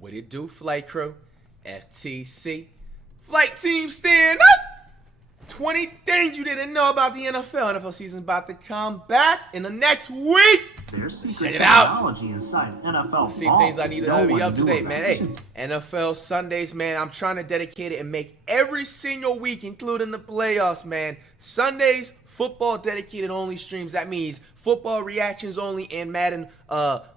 What it do, flight crew? FTC. Flight team stand up! 20 things you didn't know about the NFL. NFL season's about to come back in the next week. There's Check secret it out. technology inside NFL See balls. things I need to No be one up to knew date, about. man. Hey, NFL Sundays, man. I'm trying to dedicate it and make every single week, including the playoffs, man. Sundays, football dedicated only streams. That means football reactions only and Madden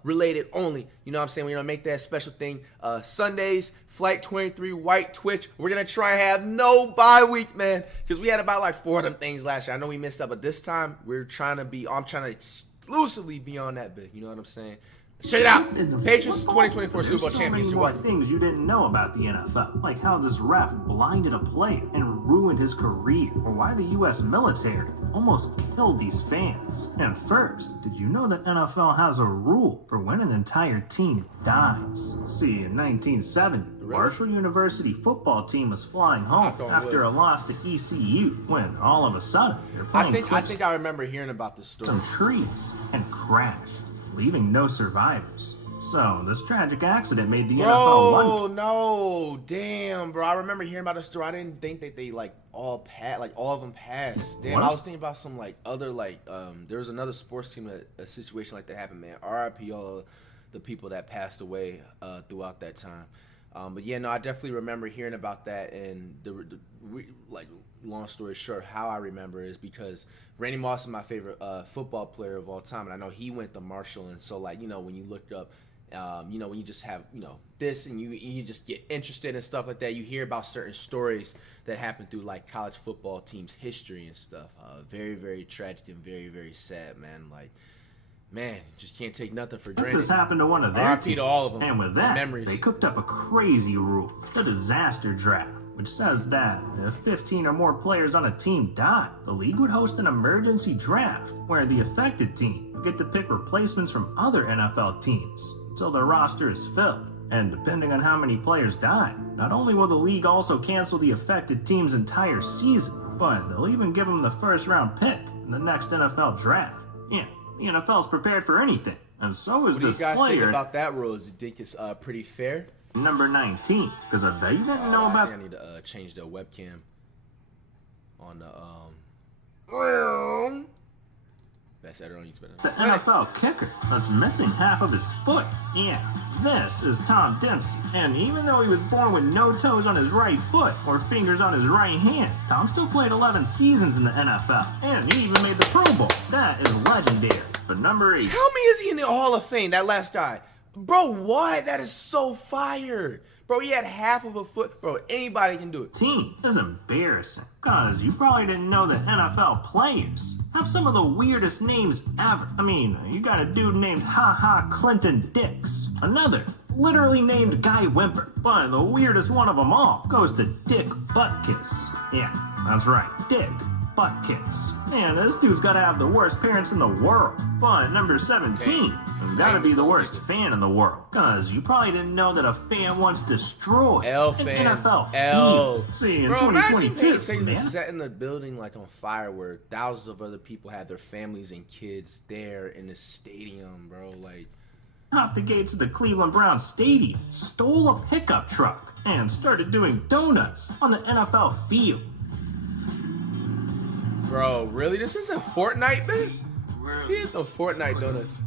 related only. You know what I'm saying? We're gonna make that a special thing. Sundays, Flight 23, White Twitch. We're gonna try and have no bye week, man, because we had about like 4 of them things last year. I know we missed up, but this time I'm trying to exclusively be on that bit. You know what I'm saying? Check it out. Patriots 2024 Super Bowl There's so champions. many You're more welcome. things you didn't know about the NFL, like how this ref blinded a player and ruined his career, or why the U.S. military almost killed these fans. And first, did you know that NFL has a rule for when an entire team dies? See, in 1970, Marshall University football team was flying home after a loss to ECU when all of a sudden they're playing I think I remember hearing about this story. some trees and crashed, leaving no survivors. So this tragic accident made the NFL wonder. Bro, no, damn, bro. I remember hearing about the story. I didn't think that they all of them passed. Damn, What? I was thinking about some other there was another sports team that a situation like that happened, man. RIP all the people that passed away throughout that time. But yeah, no, I definitely remember hearing about that. And long story short, how I remember is because Randy Moss is my favorite football player of all time, and I know he went to Marshall. And so when you look up, when you just have this and you just get interested in stuff like that, you hear about certain stories that happen through college football teams' history and stuff. Very, very tragic and very, very sad, man. Man, just can't take nothing for granted. This happened to one of their RIP teams, to all of them. and with My that, memories. they cooked up a crazy rule, the disaster draft, which says that if 15 or more players on a team die, the league would host an emergency draft where the affected team would get to pick replacements from other NFL teams until the roster is filled. And depending on how many players die, not only will the league also cancel the affected team's entire season, but they'll even give them the first round pick in the next NFL draft. Yeah, the NFL's prepared for anything, and so is What do you this guys think player. about that rule? Do you think it's pretty fair? Number 19, because I bet you didn't know I about think I need to change the webcam on the best editor on YouTube. the NFL kicker that's missing half of his foot. Yeah, this is Tom Dempsey. And even though he was born with no toes on his right foot or fingers on his right hand, Tom still played 11 seasons in the NFL. And he even made the Pro Bowl. That is legendary. But number 8. Tell me, is he in the Hall of Fame? That last guy, bro. What? That is so fire, bro. He had half of a foot, bro. Anybody can do it. Team is embarrassing, cause you probably didn't know that NFL players have some of the weirdest names ever. I mean, you got a dude named Ha Ha Clinton Dix, another literally named Guy Wimper, but the weirdest one of them all goes to Dick Buttkiss. Yeah, that's right, Dick Buttkiss. Man, this dude's gotta have the worst parents in the world. But number 17, has gotta be the worst fan in the world. Cause you probably didn't know that a fan once destroyed L an fan. NFL L. field. See, in Bro, imagine 2022, they man, setting the building on fire where thousands of other people had their families and kids there in the stadium, bro. off the gates of the Cleveland Browns stadium, stole a pickup truck, and started doing donuts on the NFL field. Bro, really? This isn't Fortnite, man? He hit the Fortnite donuts.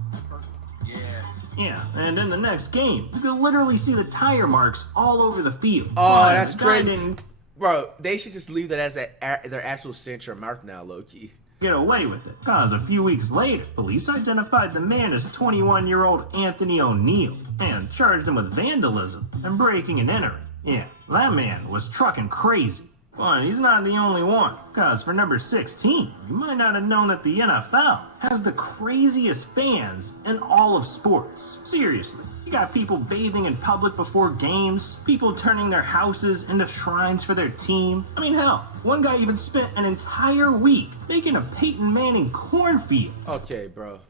Yeah, and in the next game, you could literally see the tire marks all over the field. Oh, But that's the guy crazy. didn't Bro, they should just leave that as their actual signature mark now, low-key. get away with it, cause a few weeks later, police identified the man as 21-year-old Anthony O'Neill and charged him with vandalism and breaking and entering. Yeah, that man was trucking crazy. But he's not the only one, cause for number 16, you might not have known that the NFL has the craziest fans in all of sports. Seriously, you got people bathing in public before games, people turning their houses into shrines for their team. I mean, hell, one guy even spent an entire week making a Peyton Manning cornfield. Okay, bro.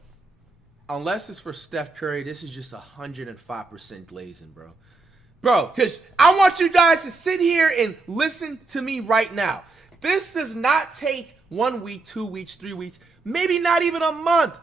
Unless it's for Steph Curry, this is just 105% glazing, bro. Bro, because I want you guys to sit here and listen to me right now. This does not take 1 week, 2 weeks, 3 weeks, maybe not even a month.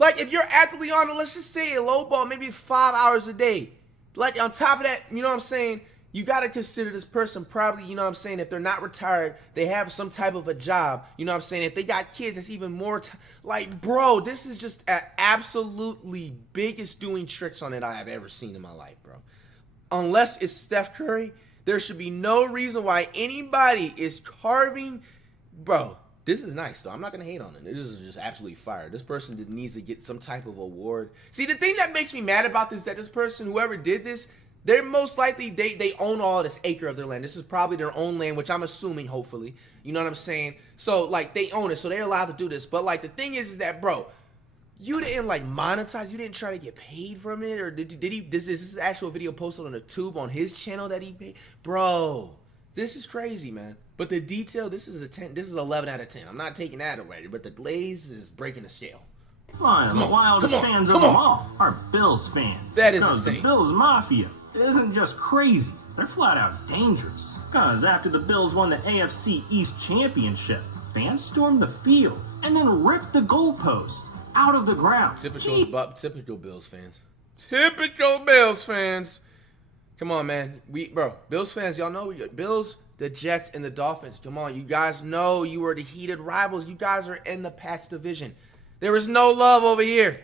If you're actively on it, let's just say a low ball, maybe 5 hours a day. Like, on top of that, you know what I'm saying? You got to consider this person probably, you know what I'm saying, if they're not retired, they have some type of a job. You know what I'm saying? If they got kids, it's even more. Like, bro, this is just an absolutely biggest doing tricks on it I have ever seen in my life, bro. Unless it's Steph Curry, there should be no reason why anybody is carving. Bro, this is nice, though. I'm not going to hate on it. This is just absolutely fire. This person needs to get some type of award. See, the thing that makes me mad about this is that this person, whoever did this, they're most likely, they own all this acre of their land. This is probably their own land, which I'm assuming, hopefully. You know what I'm saying? So, like, they own it, so they're allowed to do this. But, like, the thing is that, bro, you didn't, like, monetize. You didn't try to get paid from it? Or did he, this is actual video posted on the tube on his channel that he paid? Bro, this is crazy, man. But the detail, this is a 10, this is 11 out of 10. I'm not taking that away, but the glaze is breaking the scale. One of the wildest fans of them all are Bills fans. That is because insane. The Bills Mafia isn't just crazy, they're flat out dangerous. Because after the Bills won the AFC East Championship, fans stormed the field and then ripped the goalpost out of the ground. Typical Bills fans. Typical Bills fans. Come on, man. Bills fans, y'all know Bills, the Jets, and the Dolphins. Come on, you guys know you were the heated rivals. You guys are in the Pats division. There is no love over here.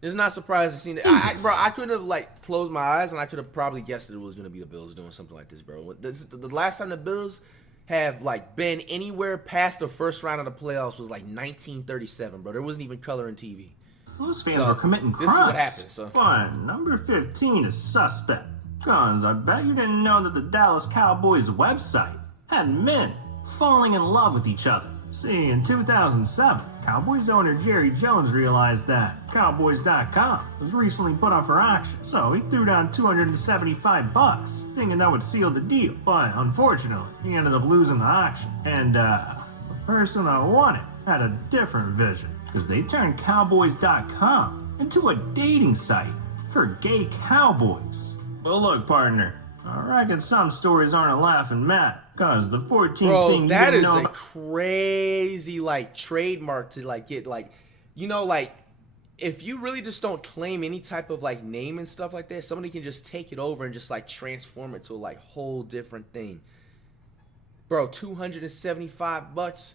It's not surprised to see that. I could have, like, closed my eyes and I could have probably guessed that it was going to be the Bills doing something like this, bro. The last time the Bills have, like, been anywhere past the first round of the playoffs was, like, 1937, bro. There wasn't even color in TV. Those fans were committing crimes. This is what happened, so. But number 15 is suspect. Cause I bet you didn't know that the Dallas Cowboys website had men falling in love with each other. See, in 2007, Cowboys owner Jerry Jones realized that Cowboys.com was recently put up for auction, so he threw down $275, thinking that would seal the deal. But unfortunately, he ended up losing the auction, and the person that won it had a different vision, because they turned Cowboys.com into a dating site for gay cowboys. Well, look, partner, I reckon some stories aren't a laughing matter. Cause the 14th thing you that didn't is know a crazy, like, trademark to, like, get, like, you know, like, if you really just don't claim any type of, like, name and stuff like that, somebody can just take it over and just, like, transform it to a, like, whole different thing. Bro, $275.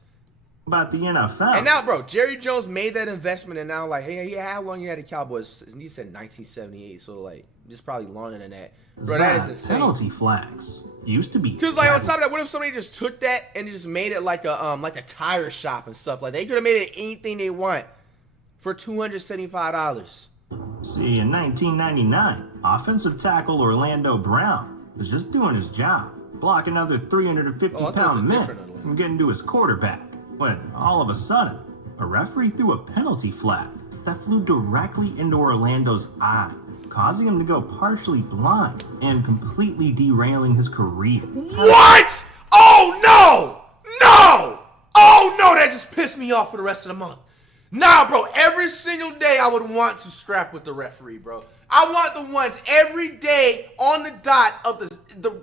about the NFL. And now, bro, Jerry Jones made that investment, and now, like, hey, how long you had the Cowboys? And he said 1978, so, like, just probably longer than that. Bro, that is insane. Penalty flags used to be. Because, like, on top of that, what if somebody just took that and just made it like a tire shop and stuff? Like, they could have made it anything they want for $275. See, in 1999, offensive tackle Orlando Brown was just doing his job, blocking other 350-pound men from getting to his quarterback. When all of a sudden, a referee threw a penalty flag that flew directly into Orlando's eye, causing him to go partially blind and completely derailing his career. What? Oh, no! No! Oh, no, that just pissed me off for the rest of the month. Nah, bro, every single day I would want to scrap with the referee, bro. I want the ones every day on the dot of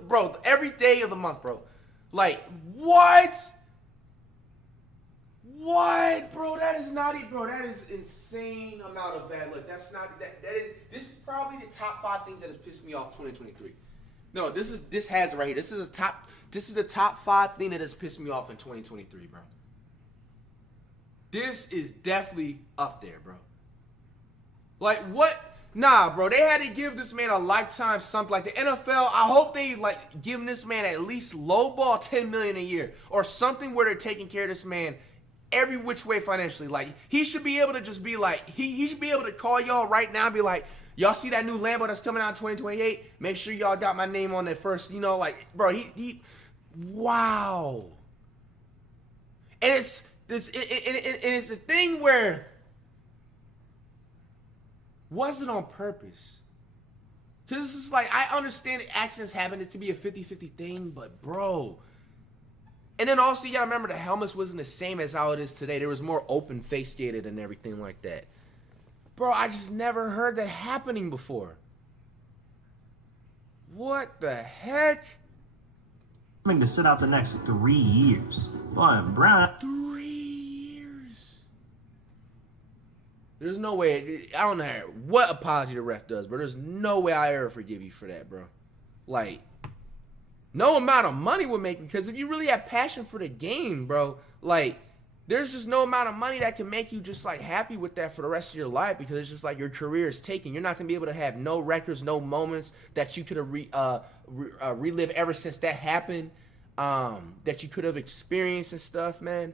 bro, every day of the month, bro. Like, what? What, bro? That is not it, bro. That is insane amount of bad luck. That's not this is probably the top 5 things that has pissed me off 2023. No, this has it right here. This is the top 5 thing that has pissed me off in 2023, bro. This is definitely up there, bro. Like, what? Nah, bro. They had to give this man a lifetime something. Like, the NFL, I hope they, like, giving this man at least lowball $10 million a year or something where they're taking care of this man every which way financially. Like, he should be able to just be like, he should be able to call y'all right now and be like, y'all see that new Lambo that's coming out in 2028? Make sure y'all got my name on that first, you know, like, bro, wow. And it's a thing where, was it on purpose? Because it's just like, I understand accidents happen, it to be a 50-50 thing, but bro. And then also, you gotta remember the helmets wasn't the same as how it is today. There was more open face gated and everything like that. Bro, I just never heard that happening before. What the heck? Having to sit out the next 3 years. But Brown. 3 years. There's no way. I don't know what apology the ref does, bro. There's no way I ever forgive you for that, bro. Like, no amount of money would make me, because if you really have passion for the game, bro, like, there's just no amount of money that can make you just like happy with that for the rest of your life, because it's just like your career is taken. You're not gonna be able to have no records, no moments that you could have relived ever since that happened, that you could have experienced and stuff, man.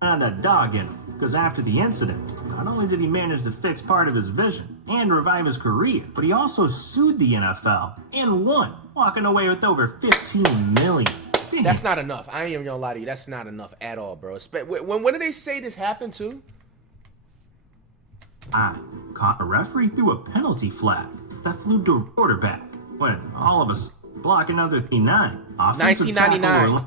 And a dog in him, because after the incident, not only did he manage to fix part of his vision and revive his career, but he also sued the NFL and won, walking away with over $15 million. That's not enough. I ain't even gonna lie to you. That's not enough at all, bro. When did they say this happened to? I caught a referee threw a penalty flag that flew to a quarterback when all of us block another 39. 1999.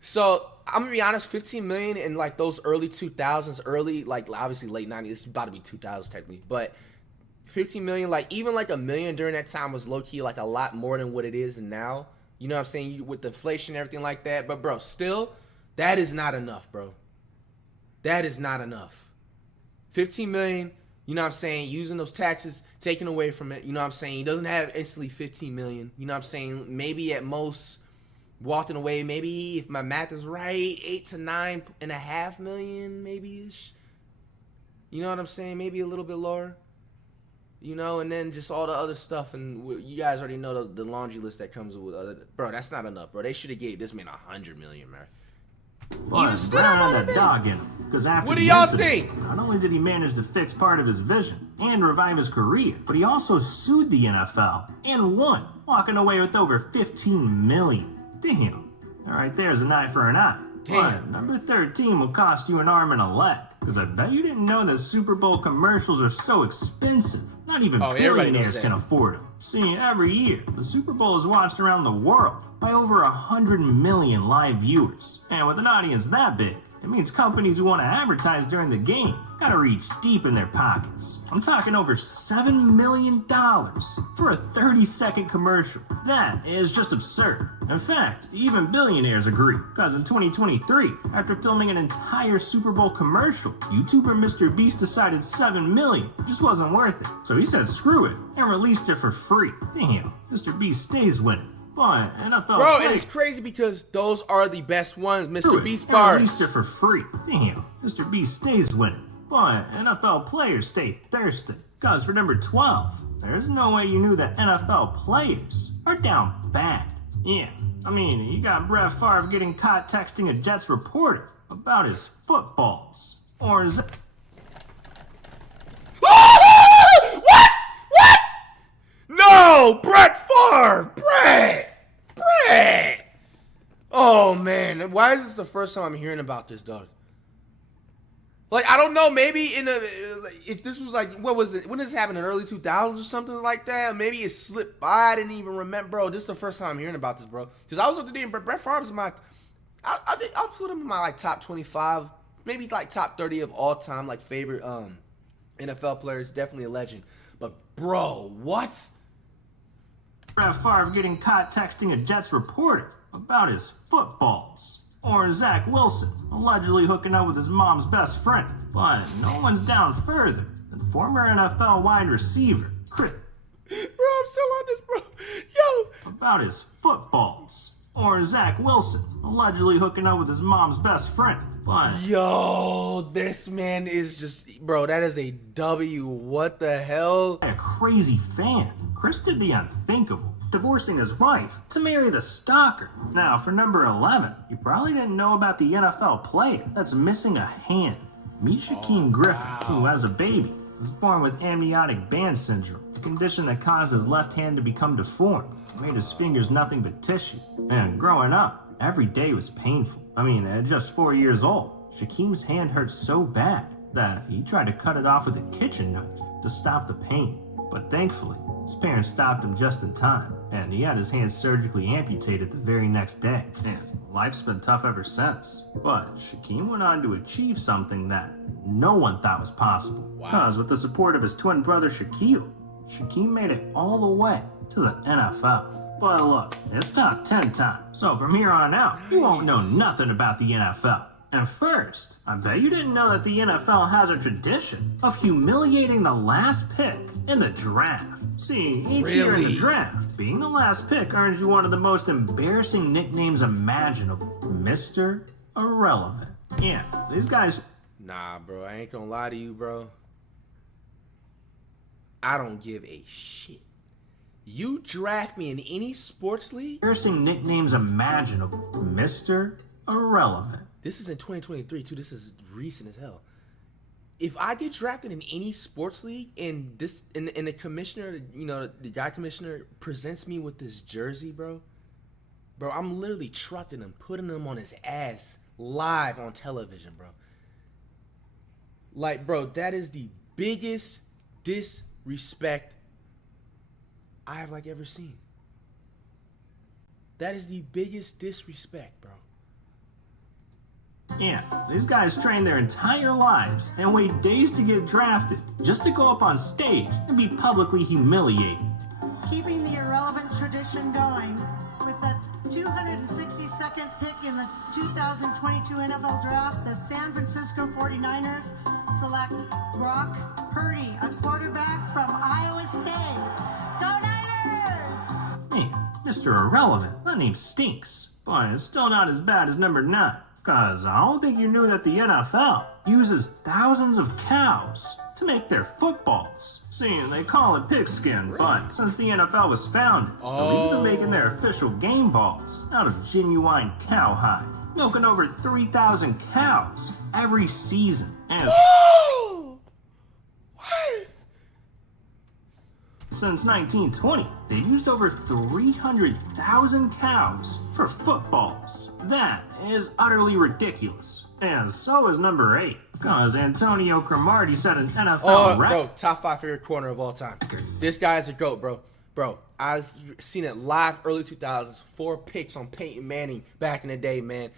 So I'm gonna be honest, 15 million in like those early 2000s, like obviously late 90s. It's about to be 2000s technically, but 15 million, like even like $1 million during that time was low key like a lot more than what it is now. You know what I'm saying? With the inflation and everything like that. But, bro, still, that is not enough, bro. That is not enough. 15 million, you know what I'm saying? Using those taxes, taken away from it. You know what I'm saying? He doesn't have instantly 15 million. You know what I'm saying? Maybe at most, walking away, maybe, if my math is right, 8 to 9.5 million, maybe-ish. You know what I'm saying? Maybe a little bit lower. You know, and then just all the other stuff, and you guys already know the laundry list that comes with other. Bro, that's not enough, bro. They should have gave this man $100 million, man. Even still, had a dog in him, because after what do y'all think? Not only did he manage to fix part of his vision and revive his career, but he also sued the NFL and won, walking away with over $15 million. Damn. All right, there's an eye for an eye. Damn. But number 13 will cost you an arm and a leg, because I bet you didn't know that Super Bowl commercials are so expensive. Not even billionaires can afford them. See, every year, the Super Bowl is watched around the world by over 100 million live viewers. And with an audience that big, it means companies who want to advertise during the game gotta reach deep in their pockets. I'm talking over $7 million for a 30-second commercial. That is just absurd. In fact, even billionaires agree, because in 2023, after filming an entire Super Bowl commercial, YouTuber Mr. Beast decided $7 million just wasn't worth it. So he said screw it and released it for free. Damn, Mr. Beast stays winning. But NFL bro, it is crazy because those are the best ones. Mr. Beast bars. Released it for free. Damn, Mr. Beast stays winning. But NFL players stay thirsty. Because for number 12, there's no way you knew that NFL players are down bad. Yeah, I mean, you got Brett Favre getting caught texting a Jets reporter about his footballs. Or is it... What? No! Brett Favre! Brett! Oh, man. Why is this the first time I'm hearing about this, dog? Like, I don't know. Maybe if this was like, what was it? When did this happen? In the early 2000s or something like that? Maybe it slipped by. I didn't even remember. Bro, this is the first time I'm hearing about this, bro. Because I was up to date. Brett Favre's I'll put him in my, like, top 25, maybe, like, top 30 of all time, like, favorite NFL players. Definitely a legend. But, bro, what? Brett Favre getting caught texting a Jets reporter about his footballs. Or Zach Wilson allegedly hooking up with his mom's best friend. But no one's down further than former NFL wide receiver Chris. Bro, I'm still on this, bro. Yo! About his footballs. Or Zach Wilson allegedly hooking up with his mom's best friend. But yo, this man is just, bro, that is a W. What the hell? A crazy fan. Chris did the unthinkable, divorcing his wife to marry the stalker. Now, for number 11, you probably didn't know about the NFL player that's missing a hand. Meet Shaquem Griffin, who, as a baby, was born with amniotic band syndrome, a condition that caused his left hand to become deformed, made his fingers nothing but tissue. And growing up, every day was painful. I mean, at just 4 years old, Shaquem's hand hurt so bad that he tried to cut it off with a kitchen knife to stop the pain. But thankfully, his parents stopped him just in time, and he had his hand surgically amputated the very next day. And life's been tough ever since. But Shaquem went on to achieve something that no one thought was possible. Because with the support of his twin brother Shaquille, Shaquem made it all the way to the NFL. But look, it's top 10 time. So from here on out, you won't know nothing about the NFL. And first, I bet you didn't know that the NFL has a tradition of humiliating the last pick in the draft. See, each year in the draft, being the last pick earns you one of the most embarrassing nicknames imaginable, Mr. Irrelevant. Yeah, these guys... Nah, bro, I ain't gonna lie to you, bro. I don't give a shit. You draft me in any sports league? Embarrassing nicknames imaginable, Mr. Irrelevant. This is in 2023 too. This is recent as hell. If I get drafted in any sports league and the commissioner, the guy commissioner presents me with this jersey, bro, I'm literally trucking him, putting him on his ass live on television, bro. Like, bro, that is the biggest disrespect I have ever seen. That is the biggest disrespect, bro. Yeah, these guys train their entire lives and wait days to get drafted just to go up on stage and be publicly humiliated. Keeping the irrelevant tradition going with the 262nd pick in the 2022 NFL Draft, the San Francisco 49ers select Brock Purdy, a quarterback from Iowa State. Go Niners! Hey, Mr. Irrelevant, that name stinks, but it's still not as bad as number 9. Cause I don't think you knew that the NFL uses thousands of cows to make their footballs. See, they call it pigskin, but since the NFL was founded, the league's been making their official game balls out of genuine cowhide, milking over 3,000 cows every season. And since 1920, they used over 300,000 cows for footballs. That is utterly ridiculous. And so is number 8, because Antonio Cromartie set an NFL record. Bro, top 5 favorite corner of all time. This guy's a GOAT, bro. Bro, I've seen it live early 2000s. 4 picks on Peyton Manning back in the day, man.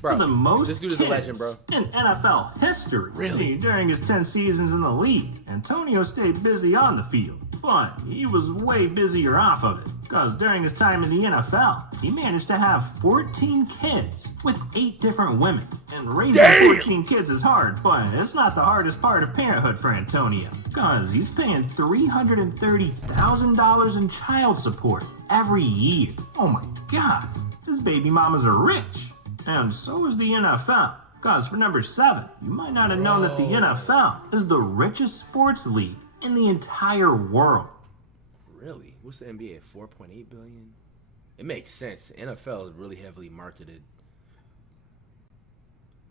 Bro, the most this dude is a legend, bro. In NFL history. Really? See, during his 10 seasons in the league, Antonio stayed busy on the field, but he was way busier off of it. Because during his time in the NFL, he managed to have 14 kids with 8 different women. And raising 14 kids is hard, but it's not the hardest part of parenthood for Antonio. Because he's paying $330,000 in child support every year. Oh my god, his baby mamas are rich. And so is the NFL. Because for number 7, you might not have known that the NFL is the richest sports league in the entire world. Really? What's the NBA at 4.8 billion? It makes sense. NFL is really heavily marketed.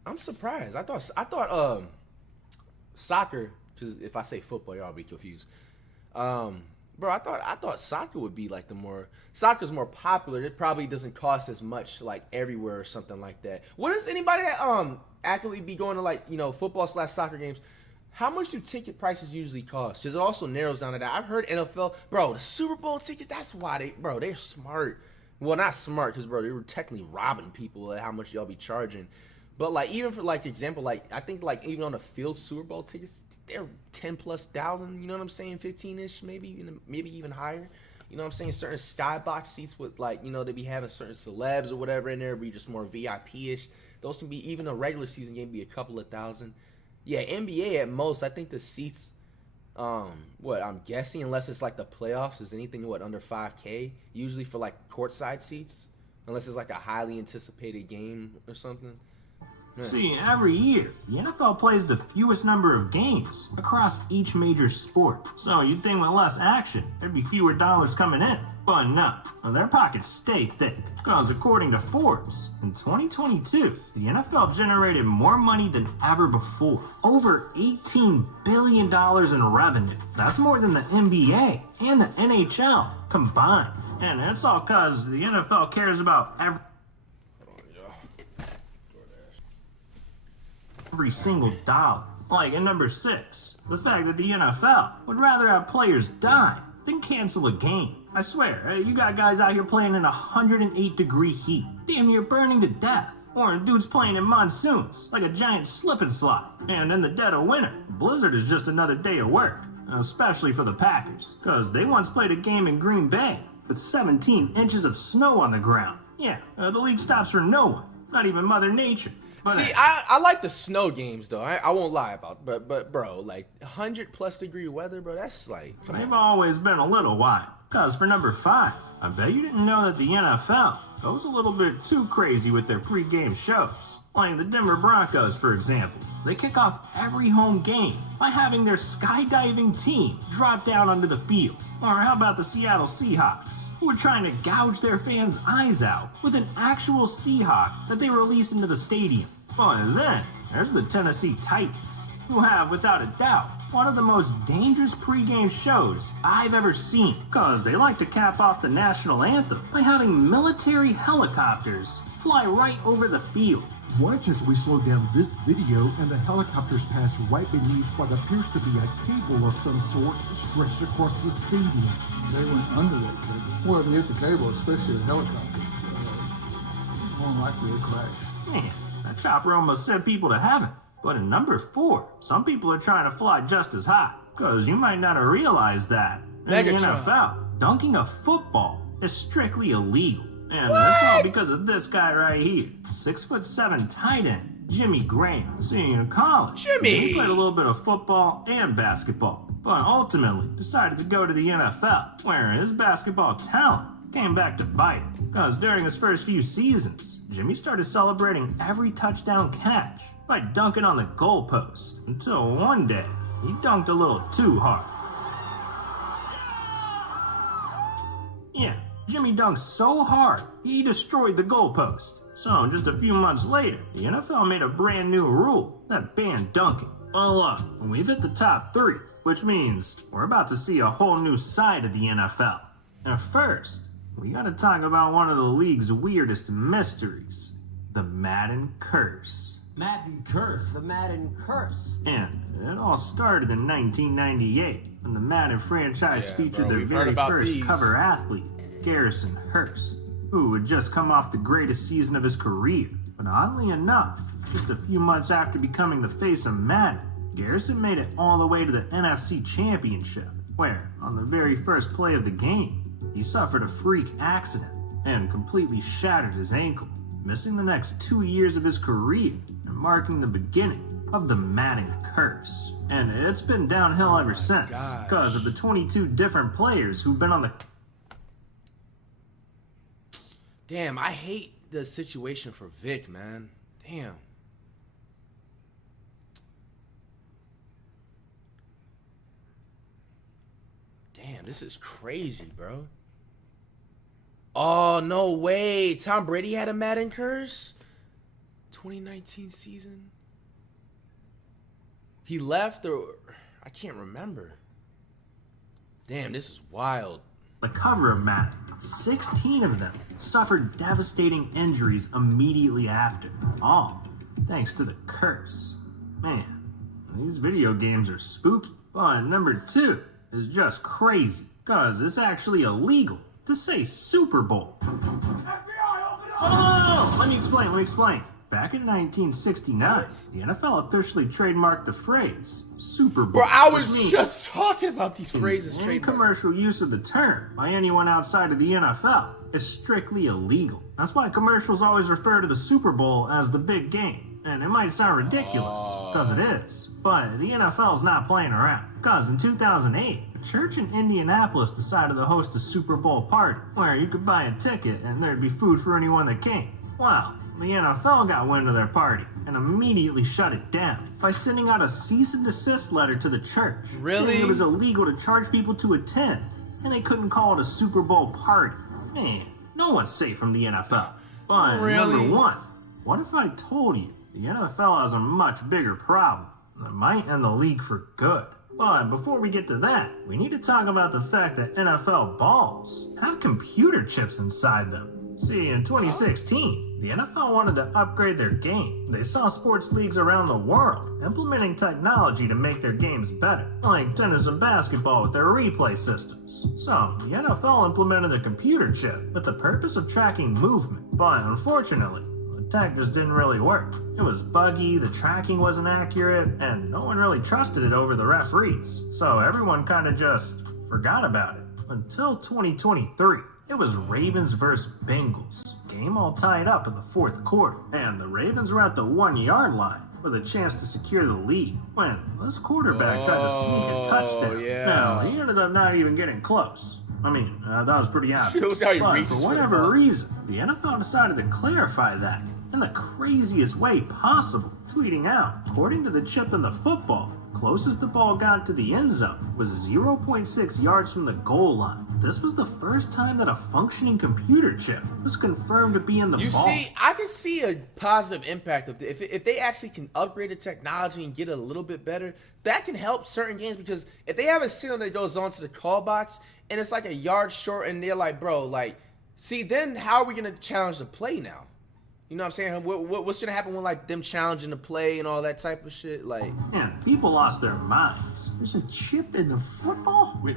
I'm surprised. I thought soccer, because if I say football, y'all be confused. Bro, I thought soccer would be soccer's more popular. It probably doesn't cost as much everywhere or something like that. What does anybody that actively be going to football/soccer games? How much do ticket prices usually cost? Because it also narrows down to that. I've heard NFL, bro, the Super Bowl ticket, that's why they're smart. Well, not smart, because, bro, they were technically robbing people at how much y'all be charging. But, even for, example, I think, even on the field Super Bowl tickets, they're 10,000+, you know what I'm saying? 15-ish, maybe even higher. You know what I'm saying? Certain skybox seats with, they be having certain celebs or whatever in there, be just more VIP-ish. Those can be, even a regular season game, be a couple of thousand. Yeah, NBA at most, I think the seats, I'm guessing, unless it's the playoffs, is anything, under 5K, usually for courtside seats, unless it's a highly anticipated game or something. Yeah. See, every year, the NFL plays the fewest number of games across each major sport. So you'd think with less action, there'd be fewer dollars coming in. But no, their pockets stay thick. Because according to Forbes, in 2022, the NFL generated more money than ever before. Over $18 billion in revenue. That's more than the NBA and the NHL combined. And it's all because the NFL cares about every single dollar. In number 6, the fact that the NFL would rather have players die than cancel a game. I swear, you got guys out here playing in 108-degree heat, damn near burning to death. Or dudes playing in monsoons, like a giant slip and slide. And in the dead of winter, blizzard is just another day of work. Especially for the Packers, because they once played a game in Green Bay with 17 inches of snow on the ground. Yeah, the league stops for no one, not even Mother Nature. But See, I like the snow games though. I won't lie about, but bro, like 100+ degree weather, bro. That's like, come they've on. always been a little wild. Cause for number 5, I bet you didn't know that the NFL goes a little bit too crazy with their pregame shows. Like the Denver Broncos, for example. They kick off every home game by having their skydiving team drop down onto the field. Or how about the Seattle Seahawks, who are trying to gouge their fans' eyes out with an actual Seahawk that they release into the stadium. And then there's the Tennessee Titans, who have, without a doubt, one of the most dangerous pregame shows I've ever seen, cause they like to cap off the national anthem by having military helicopters fly right over the field. Watch as we slow down this video and the helicopters pass right beneath what appears to be a cable of some sort stretched across the stadium. They went under that cable. Well, if you hit the cable, especially a helicopter, more than likely it'll crash. Man, that chopper almost sent people to heaven. But in number 4, some people are trying to fly just as high. Cause you might not have realized that in the Megatron. NFL, dunking a football is strictly illegal. And that's all because of this guy right here. 6'7" tight end, Jimmy Graham. See, in college, Jimmy! he played a little bit of football and basketball, but ultimately decided to go to the NFL, where his basketball talent came back to bite him. Because during his first few seasons, Jimmy started celebrating every touchdown catch by dunking on the goalpost, until one day, he dunked a little too hard. Yeah, Jimmy dunked so hard, he destroyed the goalpost. So just a few months later, the NFL made a brand new rule that banned dunking. Well, look, we've hit the top 3, which means we're about to see a whole new side of the NFL. And first, we gotta talk about one of the league's weirdest mysteries, the Madden Curse. Madden Curse. The Madden Curse. And it all started in 1998 when the Madden franchise Yeah, featured bro, their we've heard very about first these. cover athlete, Garrison Hearst, who had just come off the greatest season of his career. But oddly enough, just a few months after becoming the face of Madden, Garrison made it all the way to the NFC Championship, where, on the very first play of the game, he suffered a freak accident and completely shattered his ankle, missing the next 2 years of his career and marking the beginning of the Madden Curse. And it's been downhill ever since, gosh. because of the 22 different players who've been on the... Damn, I hate the situation for Vic, man. Damn. Damn, this is crazy, bro. Oh, no way. Tom Brady had a Madden Curse? 2019 season? He left, or I can't remember. Damn, this is wild. The cover of Madden, 16 of them suffered devastating injuries immediately after, all thanks to the curse. Man, these video games are spooky. But number 2 is just crazy, cause it's actually illegal to say Super Bowl. FBI, open up! Oh, let me explain. Back in 1969, the NFL officially trademarked the phrase Super Bowl. Bro, I which was means just talking about these phrases. any Trademark. commercial use of the term by anyone outside of the NFL is strictly illegal. That's why commercials always refer to the Super Bowl as the big game. And it might sound ridiculous, because it is. But the NFL's not playing around. Because in 2008, a church in Indianapolis decided to host a Super Bowl party, where you could buy a ticket and there'd be food for anyone that came. Well, the NFL got wind of their party and immediately shut it down by sending out a cease and desist letter to the church. Really? Saying it was illegal to charge people to attend, and they couldn't call it a Super Bowl party. Man, no one's safe from the NFL. But Really? number 1, what if I told you the NFL has a much bigger problem that might end the league for good? But before we get to that, we need to talk about the fact that NFL balls have computer chips inside them. See, in 2016, the NFL wanted to upgrade their game. They saw sports leagues around the world implementing technology to make their games better, like tennis and basketball with their replay systems. So, the NFL implemented a computer chip with the purpose of tracking movement, but unfortunately, the tech just didn't really work. It was buggy, the tracking wasn't accurate, and no one really trusted it over the referees. So everyone kind of just forgot about it. Until 2023, It was Ravens versus Bengals. Game all tied up in the fourth quarter, and the Ravens were at the 1-yard line with a chance to secure the lead when this quarterback tried to sneak a touchdown. Yeah. Now, he ended up not even getting close. I mean, that was pretty obvious. Look how he But reaches for for the whatever ball. reason, the NFL decided to clarify that in the craziest way possible, tweeting out, according to the chip in the football, closest the ball got to the end zone was 0.6 yards from the goal line. This was the first time that a functioning computer chip was confirmed to be in the You ball. see, I can see a positive impact of if they actually can upgrade the technology and get it a little bit better. That can help certain games, because if they have a signal that goes onto the call box and it's like a yard short, and they're like, bro, like, see, then how are we gonna challenge the play now? You know what I'm saying? What's gonna happen when like them challenging the play and all that type of shit? Like, And people lost their minds. There's a chip in the football? Wait.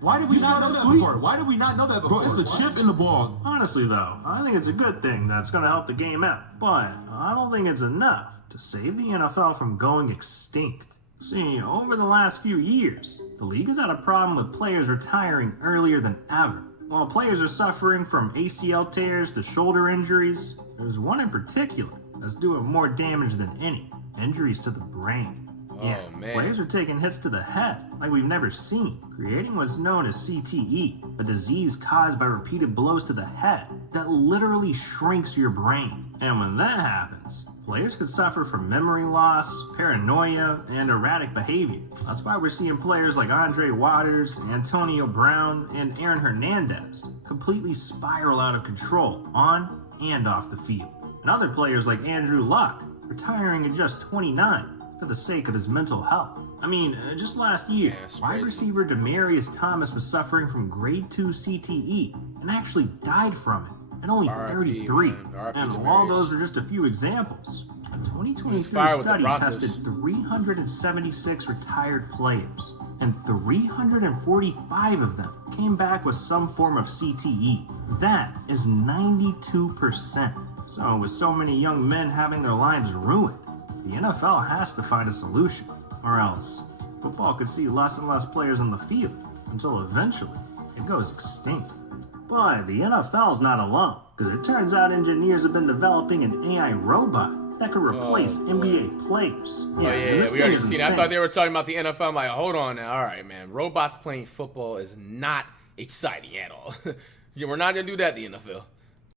Why did we not know that before? Why did we not know that before? Bro, it's a chip in the ball. Honestly, though, I think it's a good thing that's going to help the game out. But I don't think it's enough to save the NFL from going extinct. See, over the last few years, the league has had a problem with players retiring earlier than ever. While players are suffering from ACL tears to shoulder injuries, there's one in particular that's doing more damage than any: injuries to the brain. Yeah, man. Players are taking hits to the head like we've never seen, creating what's known as CTE, a disease caused by repeated blows to the head that literally shrinks your brain. And when that happens, players could suffer from memory loss, paranoia, and erratic behavior. That's why we're seeing players like Andre Waters, Antonio Brown, and Aaron Hernandez completely spiral out of control on and off the field. And other players like Andrew Luck retiring at just 29 for the sake of his mental health. I mean, just last year, Yeah, it's wide crazy. receiver Demaryius Thomas was suffering from grade 2 CTE and actually died from it at only R.I.P., 33. man. R.I.P. And Demaryius. while those are just a few examples, a 2023 fired with the study Broncos. tested 376 retired players, and 345 of them came back with some form of CTE. That is 92%. So with so many young men having their lives ruined, the NFL has to find a solution, or else football could see less and less players on the field until eventually it goes extinct. But the NFL's not alone, because it turns out engineers have been developing an AI robot that could replace NBA players. oh and yeah, this we thing already is seen it. I insane. thought they were talking about the NFL. I'm like, hold on now. All right, man. Robots playing football is not exciting at all. Yeah, we're not gonna do that in the NFL.